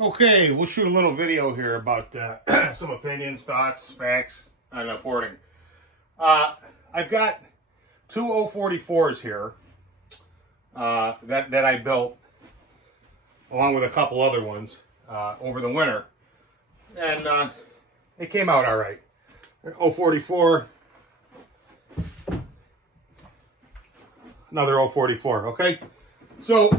Okay, we'll shoot a little video here about some opinions, thoughts, facts on porting. I've got two 044s here that I built along with a couple other ones over the winter, and it came out all right. 044, another 044. Okay, so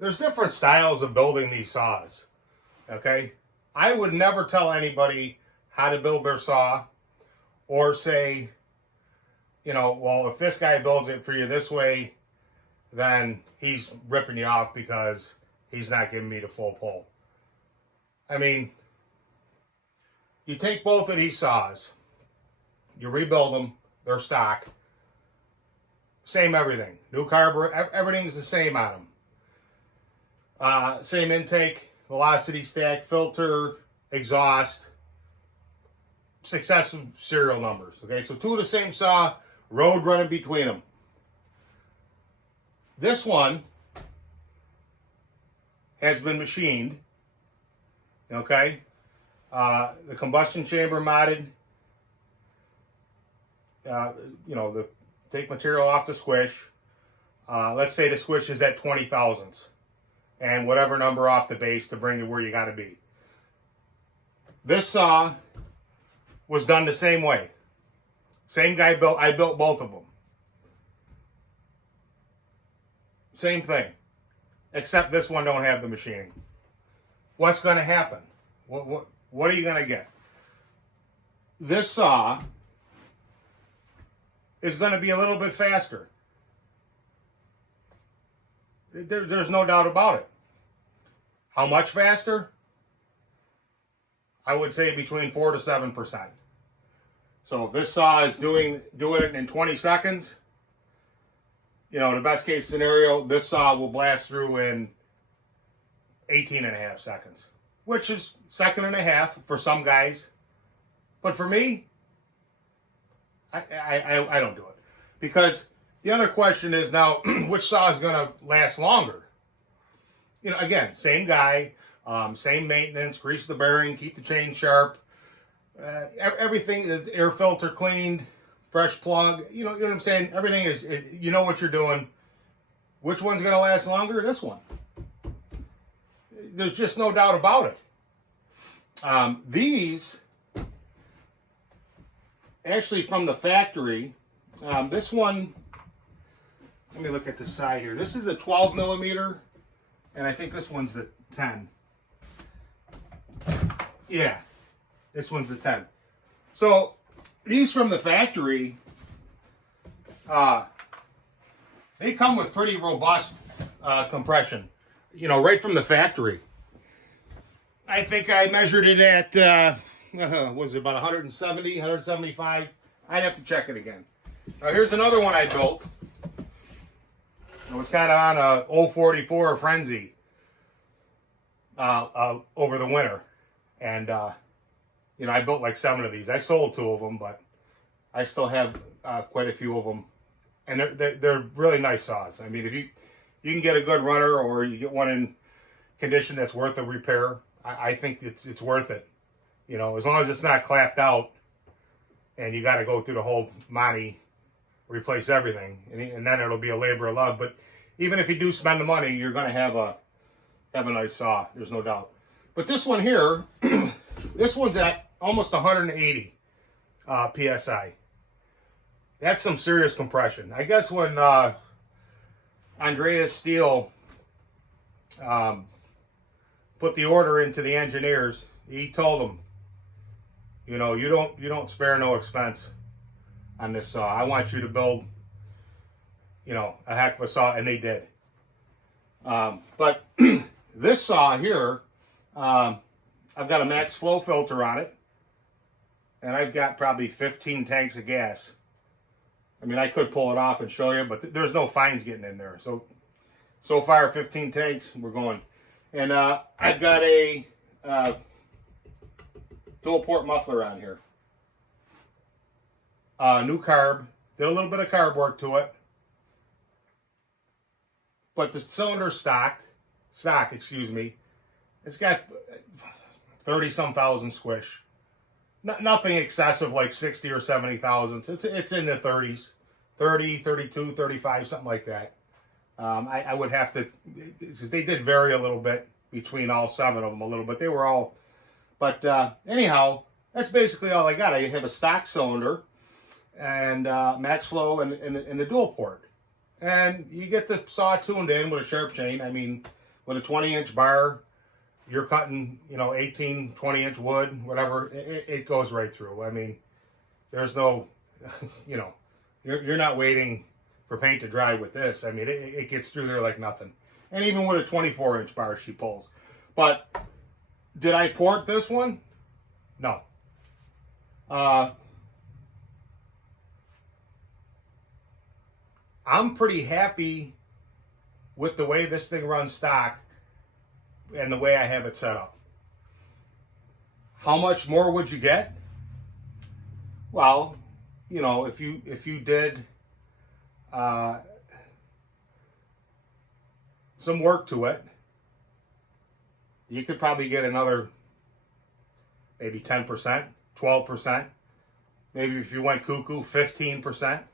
there's different styles of building these saws. Okay, I would never tell anybody how to build their saw or say, well, if this guy builds it for you this way, then he's ripping you off because he's not giving me the full pull. I mean, you take both of these saws, you rebuild them, they're stock, same everything, new carburetor, everything's the same on them. Same intake, velocity stack, filter, exhaust, successive serial numbers. Okay, so two of the same saw, road running between them. This one has been machined. Okay, the combustion chamber modded. The take material off the squish. Let's say the squish is at 20 thousandths. And whatever number off the base to bring you where you got to be. This saw was done the same way. Same guy built, I built both of them. Same thing. Except this one don't have the machining. What's going to happen? What are you going to get? This saw is going to be a little bit faster. There's no doubt about it. How much faster? I would say between 4 to 7%. So if this saw is doing it in 20 seconds, the best case scenario, this saw will blast through in 18 and a half seconds, which is second and a half for some guys. But for me, I don't do it. Because the other question is now, which saw is going to last longer? Again, same guy, same maintenance, grease the bearing, keep the chain sharp, everything, the air filter cleaned, fresh plug, you know what I'm saying? Everything is, you know what you're doing. Which one's going to last longer? This one. There's just no doubt about it. These, actually from the factory, this one, let me look at the side here. This is a 12 millimeter, and I think this one's the 10. Yeah, this one's the 10. So these from the factory, they come with pretty robust compression, right from the factory. I think I measured it at, was it about 170, 175? I'd have to check it again. Now here's another one I built. I was kind of on a 044 frenzy over the winter. And, I built like 7 of these. I sold 2 of them, but I still have quite a few of them. And they're really nice saws. I mean, if you can get a good runner or you get one in condition that's worth a repair, I think it's worth it. As long as it's not clapped out and you got to go through the whole money, replace everything, and then it'll be a labor of love. But even if you do spend the money, you're going to have a nice saw. There's no doubt. But this one here, this one's at almost 180 psi. That's some serious compression. I guess when Andreas Steele put the order into the engineers, he told them, you don't spare no expense on this saw. I want you to build, a heck of a saw, and they did. But this saw here, I've got a max flow filter on it, and I've got probably 15 tanks of gas. I mean, I could pull it off and show you, but there's no fines getting in there. So far, 15 tanks, we're going. And I've got a dual port muffler on here. New carb, did a little bit of carb work to it. But the cylinder's stocked. stock, excuse me. It's got 30-some thousand squish. Nothing excessive like 60 or 70,000. It's in the 30s. 30, 32, 35, something like that. I would have to, because they did vary a little bit between all 7 of them a little bit. They were all, but anyhow, that's basically all I got. I have a stock cylinder and max flow and the dual port. And you get the saw tuned in with a sharp chain. I mean, with a 20-inch bar, you're cutting, 18, 20-inch wood, whatever. It goes right through. I mean, there's no, you're not waiting for paint to dry with this. I mean, it gets through there like nothing. And even with a 24-inch bar, she pulls. But did I port this one? No. I'm pretty happy with the way this thing runs stock and the way I have it set up. How much more would you get? Well, if you did some work to it, you could probably get another maybe 10%, 12%. Maybe if you went cuckoo, 15%.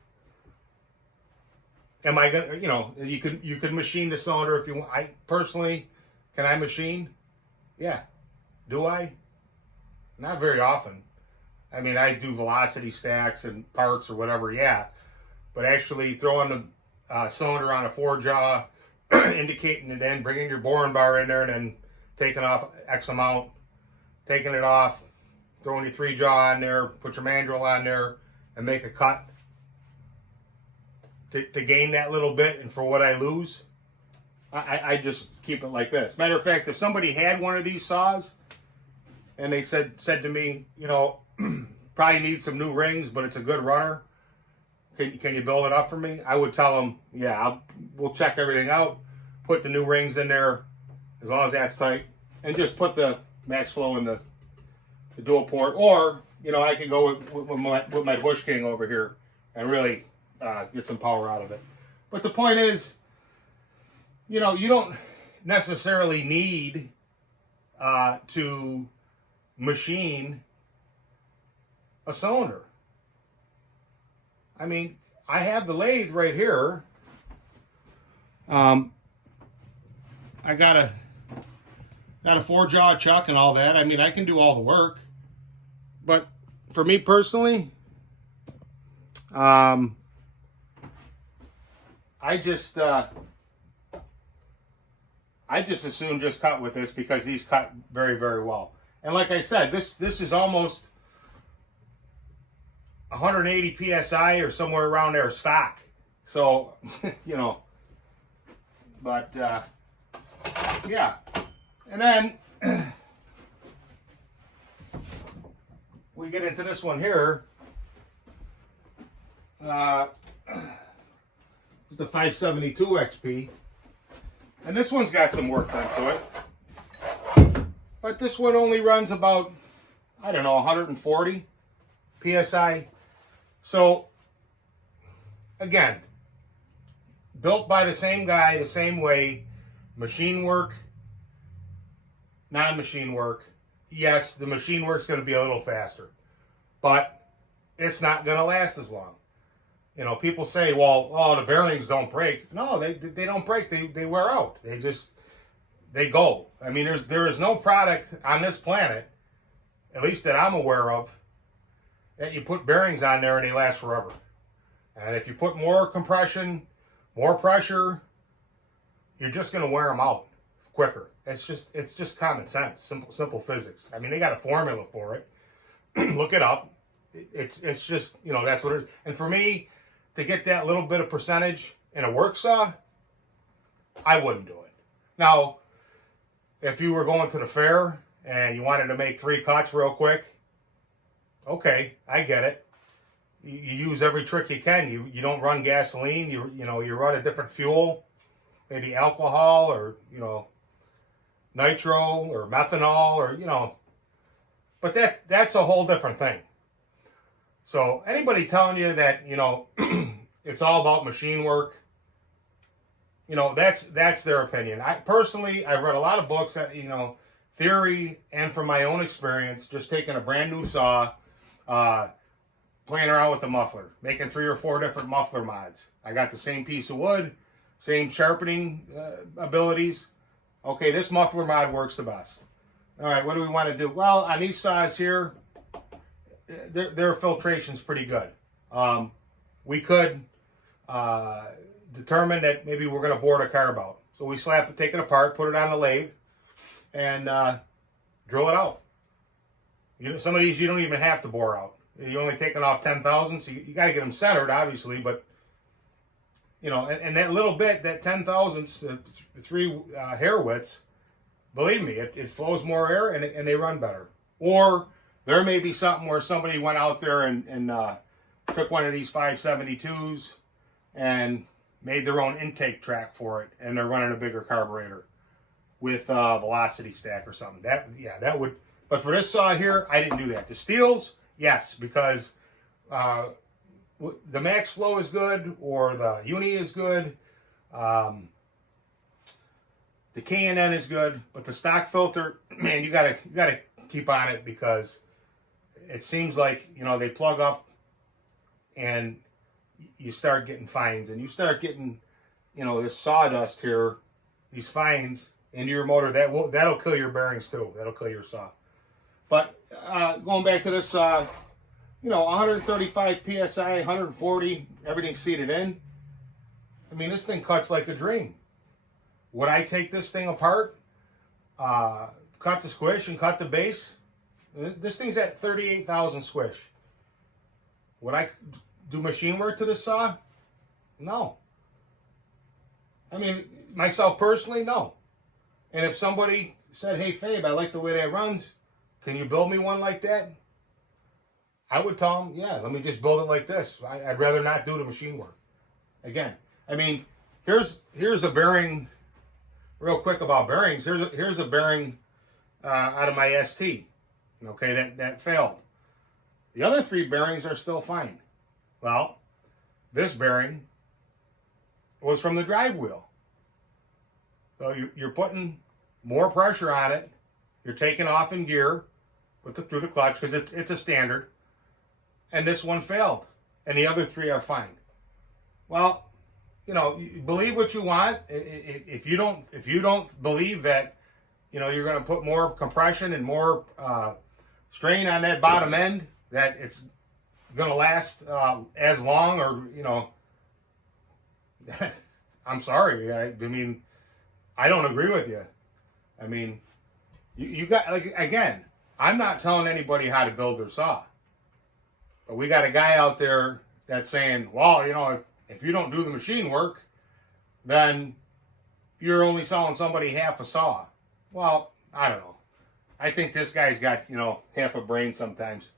Am I gonna, you could machine the cylinder if you want. I personally, can I machine? Yeah. Do I? Not very often. I mean, I do velocity stacks and parts or whatever, yeah. But actually throwing the cylinder on a 4-jaw, indicating it in, bringing your boring bar in there, and then taking off X amount, taking it off, throwing your 3-jaw on there, put your mandrel on there, and make a cut to gain that little bit. And for what I lose, I just keep it like this. Matter of fact, if somebody had one of these saws and they said to me, probably need some new rings, but it's a good runner, can you build it up for me? I would tell them, yeah, we'll check everything out, put the new rings in there, as long as that's tight, and just put the max flow in the dual port. Or, I could go with my Bush King over here and really get some power out of it. But the point is, you don't necessarily need to machine a cylinder. I mean, I have the lathe right here. I got a 4-jaw chuck and all that. I mean, I can do all the work. But for me personally, I just as soon just cut with this, because these cut very, very well. And like I said, this is almost 180 PSI or somewhere around there stock. So, but yeah. And then we get into this one here. It's the 572 XP. And this one's got some work done to it. But this one only runs about, 140 PSI. So, again, built by the same guy, the same way. Machine work, non-machine work. Yes, the machine work's going to be a little faster. But it's not going to last as long. People say, well, the bearings don't break. No, they don't break. They wear out. They go. I mean, there is no product on this planet, at least that I'm aware of, that you put bearings on there and they last forever. And if you put more compression, more pressure, you're just going to wear them out quicker. It's just common sense, simple physics. I mean, they got a formula for it. Look it up. It's just, that's what it is. And for me, to get that little bit of percentage in a work saw, I wouldn't do it. Now, if you were going to the fair and you wanted to make 3 cuts real quick, okay, I get it. You use every trick you can. You don't run gasoline. You run a different fuel, maybe alcohol or nitro or methanol or But that's a whole different thing. So anybody telling you that it's all about machine work, you know, that's their opinion. I personally, I've read a lot of books that, you know, theory and from my own experience, just taking a brand new saw, playing around with the muffler, making 3 or 4 different muffler mods. I got the same piece of wood, same sharpening abilities. Okay, this muffler mod works the best. All right, what do we want to do? Well, on these saws here, their filtration's pretty good. We could determine that maybe we're going to board a carb out. So we take it apart, put it on the lathe, and drill it out. You know, some of these you don't even have to bore out. You're only taking off 10 thousandths, so you got to get them centered, obviously, but you know, and that little bit, that 10 thousandths, 3 hair widths, believe me, it flows more air and they run better. Or there may be something where somebody went out there and took one of these 572s and made their own intake track for it, and they're running a bigger carburetor with velocity stack or something. That would. But for this saw here, I didn't do that. The steels, yes, because the max flow is good, or the uni is good, the K&N is good, but the stock filter, man, you gotta keep on it, because it seems like, you know, they plug up and you start getting fines, and you start getting, you know, this sawdust here, these fines into your motor. That'll kill your bearings too. That'll kill your saw. But going back to this, you know, 135 psi, 140, everything seated in. I mean, this thing cuts like a dream. Would I take this thing apart, cut the squish and cut the base? This thing's at 38,000 squish. Would I do machine work to this saw? No. I mean, myself personally, no. And if somebody said, hey, Fabe, I like the way that runs, can you build me one like that? I would tell them, yeah, let me just build it like this. I'd rather not do the machine work. Again, I mean, here's a bearing, real quick about bearings. Here's a bearing out of my ST, okay, that failed. The other 3 bearings are still fine. Well, this bearing was from the drive wheel. So you're putting more pressure on it. You're taking off in gear through the clutch, because it's a standard. And this one failed, and the other 3 are fine. Well, you know, believe what you want. If you don't believe that, you know, you're going to put more compression and more strain on that bottom end, that it's going to last as long, or, you know, I'm sorry. I mean, I don't agree with you. I mean, you got, like, again, I'm not telling anybody how to build their saw. But we got a guy out there that's saying, well, you know, if you don't do the machine work, then you're only selling somebody half a saw. Well, I don't know. I think this guy's got, you know, half a brain sometimes.